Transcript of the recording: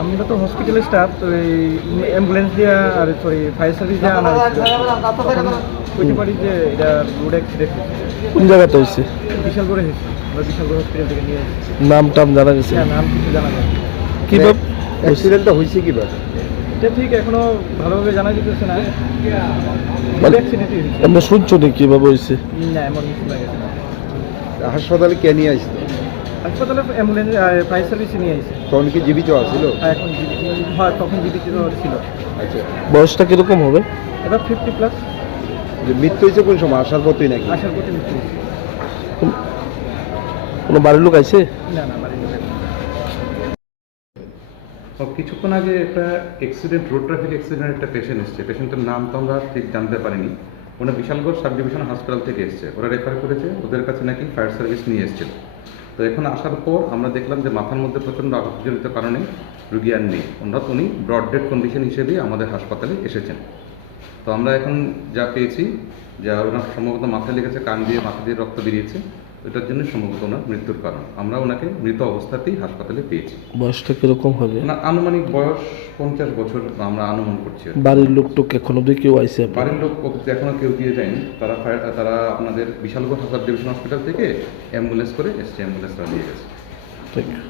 আমরা তো হসপিটালের স্টাফ, তো এই অ্যাম্বুলেন্স দিয়ে আর সরি ফায়ার সার্ভিস দিয়ে আনা হয়েছে পারি যে এটা রোড অ্যাক্সিডেন্ট হয়েছে। কোন জায়গাতে হয়েছে? বিশালগড়ে হয়েছে, আমরা বিশালগড় হসপিটাল থেকে নিয়ে এসেছি। নাম টাম জানা গেছে? হ্যাঁ, নাম কিছু জানা যায়। কীভাবে অ্যাক্সিডেন্টটা হয়েছে কীভাবে? এটা ঠিক এখনো ভালোভাবে জানা যেতেছে না, অ্যাক্সিডেন্টই হয়েছে। আমরা শুনছো নি কীভাবে হয়েছে? না, এমন কিছু লাগে না। হাসপাতালে কে নিয়ে আসলো? হাসপাতালে অ্যাম্বুলেন্স ফায়ার সার্ভিসে নিয়ে আসছে। তখন কি জীবিত আছিল? এখন হয় তখন জীবিত ছিল। আচ্ছা, বয়সটা কীরকম হবে? এবার 50+। যে মৃত্যু হয়েছে কোন সময়? আসার পথেই নাকি? আসার পথে মৃত্যু হয়েছে। কোনো বাড়ির লোক আছে? না না, বাড়ির লোকের না। কিছুক্ষণ আগে একটা অ্যাক্সিডেন্ট, রোড ট্রাফিক অ্যাক্সিডেন্ট একটা পেশেন্ট এসছে। পেশেন্টের নাম তো আমরা ঠিক জানতে পারিনি। ওরা বিশালগড় সাব ডিভিশন হাসপাতাল থেকে এসছে, ওরা রেফার করেছে, ওদের কাছে নাকি ফায়ার সার্ভিস নিয়ে এসেছিল। তো এখন আসার পর আমরা দেখলাম যে মাথার মধ্যে প্রচণ্ড আঘাতজনিত কারণে রুগী আর নেই, উনি ব্রড ডেড কন্ডিশন হিসেবেই আমাদের হাসপাতালে এসেছেন। তো আমরা এখন যা পেয়েছি, যা ওনার সম্ভবত মাথায় লেগেছে, কান দিয়ে মাথা দিয়ে রক্ত বেরিয়েছে, এটার জন্য সম্ভবত ওনার মৃত্যুর কারণ। আমরা ওনাকে মৃত অবস্থাতেই হাসপাতালে পেয়েছি। বয়সটা কীরকম হবে? ওনার আনুমানিক বয়স 50 বছর আমরা অনুমান করছি। বাড়ির লোক টোক এখন অব্দি কেউ আইসে? বাড়ির লোক এখনো কেউ দিয়ে যায়নি, তারা আপনাদের বিশালগড় সাব ডিভিশন হসপিটাল থেকে অ্যাম্বুলেন্স করে এসছে, অ্যাম্বুলেন্সটা নিয়ে গেছে। Thank you.